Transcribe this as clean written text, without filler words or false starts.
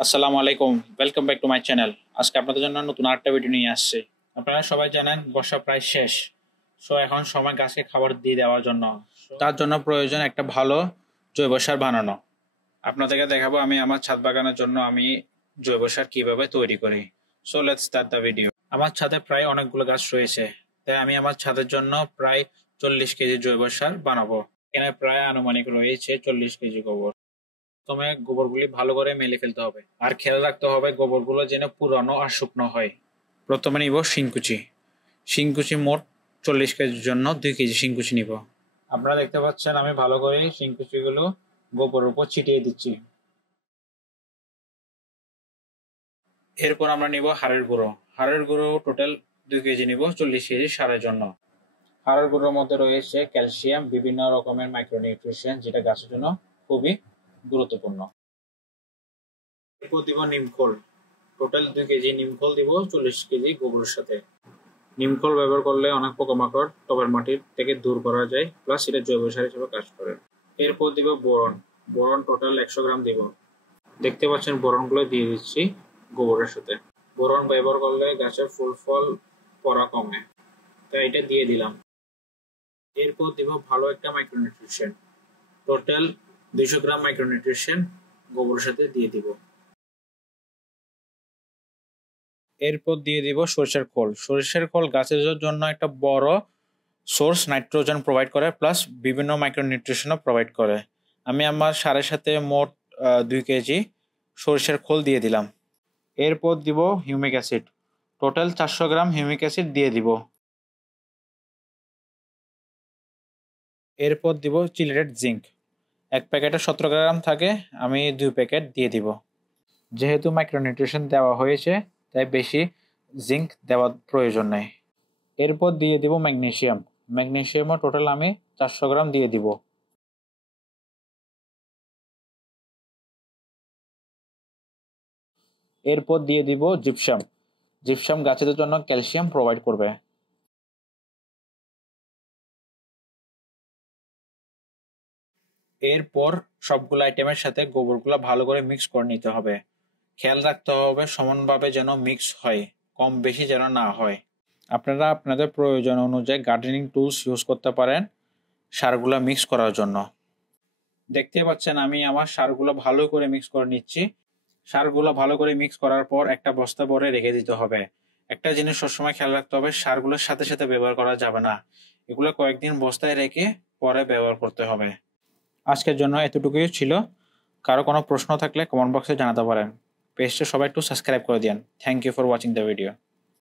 আসসালামু আলাইকুম, welcome back to my channel. আজকে আপনাদের জন্য নতুন আরেকটা ভিডিও নিয়ে আসছি। আপনারা সবাই জানেন বর্ষা প্রায় শেষ। সো এখন সময় গাছকে খাবার দিয়ে দেওয়ার জন্য। তার জন্য প্রয়োজন একটা ভালো জৈব সার বানানো। আপনাদেরকে দেখাবো আমি আমার ছাদ বাগানের জন্য আমি জৈব সার কিভাবে তৈরি করি। So let's start the video. আমার ছাদে প্রায় অনেকগুলো গাছ রয়েছে, তাই আমি আমার ছাদের জন্য প্রায় 40 কেজি জৈব সার বানাবো। এখানে প্রায় আনুমানিক রয়েছে 40 কেজি গোবর। প্রথমে গোবরগুলি ভালো করে মেলে ফেলতে হবে, আর খেয়াল রাখতে হবে গোবরগুলো যেন পুরানো আর শুকনো হয়। প্রথমে নিব শিংকুচি। শিংকুচি মোট 40 কেজির জন্য 2 কেজি শিংকুচি নিব। আপনারা দেখতে পাচ্ছেন আমি ভালো করে শিংকুচিগুলো গোবরের উপর ছিটিয়ে দিচ্ছি। এরপর আমরা নিব হাড়ের গুঁড়ো। হাড়ের গুঁড়ো টোটাল 2 কেজি নিব 40 কেজি সারের জন্য। হাড়ের গুঁড়োর মধ্যে রয়েছে ক্যালসিয়াম, বিভিন্ন রকমের মাইক্রোনিউট্রিশন, যেটা গাছের জন্য খুবই গুরুত্বপূর্ণ। এরপর দিব নিমখোল। টোটাল 2 কেজি নিমখোল দিব 40 কেজি গোবরের সাথে। নিমখোল ব্যবহার করলে অনেক পোকামাকড় টবের মাটির থেকে দূর করা যায়, প্লাস এটা জৈব সার হিসেবে কাজ করে। এরপর দিব বোরন। বোরন টোটাল 100 গ্রাম দিব। দেখতে পাচ্ছেন বোরনগুলো দিয়ে দিচ্ছি গোবরের সাথে। বোরন ব্যবহার করলে গাছের ফুল ফল পড়া কমে, তাই এটা দিয়ে দিলাম। এরপর দিব ভালো একটা মাইক্রোনিউট্রিশন। টোটাল 200 গ্রাম মাইক্রোনিউট্রিশন গোবরের সাথে দিয়ে দিব। এরপর দিয়ে দিব সরিষার খোল। সরিষার খোল গাছের জন্য একটা বড় সোর্স নাইট্রোজেন প্রোভাইড করে, প্লাস বিভিন্ন মাইক্রোনিউট্রিশনও প্রোভাইড করে। আমি আমার সারের সাথে মোট 2 কেজি সরিষার খোল দিয়ে দিলাম। এরপর দিব হিউমিক অ্যাসিড। টোটাল 400 গ্রাম হিউমিক অ্যাসিড দিয়ে দিব। এরপর দিব চিলেটেড জিঙ্ক। এক প্যাকেটে 17 গ্রাম থাকে, আমি 2 প্যাকেট দিয়ে দিব। যেহেতু মাইক্রোনিউট্রিশন দেওয়া হয়েছে, তাই বেশি জিঙ্ক দেওয়ার প্রয়োজন নেই। এরপর দিয়ে দিব ম্যাগনেসিয়াম। ম্যাগনেসিয়ামও টোটাল আমি 400 গ্রাম দিয়ে দিব। এরপর দিয়ে দিব জিপসাম। জিপসাম গাছেদের জন্য ক্যালসিয়াম প্রোভাইড করবে। এরপর সবগুলো আইটেমের সাথে গোবরগুলো ভালো করে মিক্স করে নিতে হবে। খেয়াল রাখতে হবে সমানভাবে যেন মিক্স হয়, কম বেশি যেন না হয়। আপনারা আপনাদের প্রয়োজন অনুযায়ী গার্ডেনিং টুলস ইউজ করতে পারেন সারগুলো মিক্স করার জন্য। দেখতে পাচ্ছেন আমি আমার সারগুলো ভালো করে মিক্স করে নিচ্ছি। সারগুলো ভালো করে মিক্স করার পর একটা বস্তা ভরে রেখে দিতে হবে। একটা জিনিস সবসময় খেয়াল রাখতে হবে, সারগুলোর সাথে সাথে ব্যবহার করা যাবে না। এগুলো কয়েকদিন বস্তায় রেখে পরে ব্যবহার করতে হবে। আজকের জন্য এতটুকুই ছিল। কারো কোনো প্রশ্ন থাকলে কমেন্ট বক্সে জানাতে পারেন। পেজটা সবাই একটু সাবস্ক্রাইব করে দিন। Thank you for watching the video.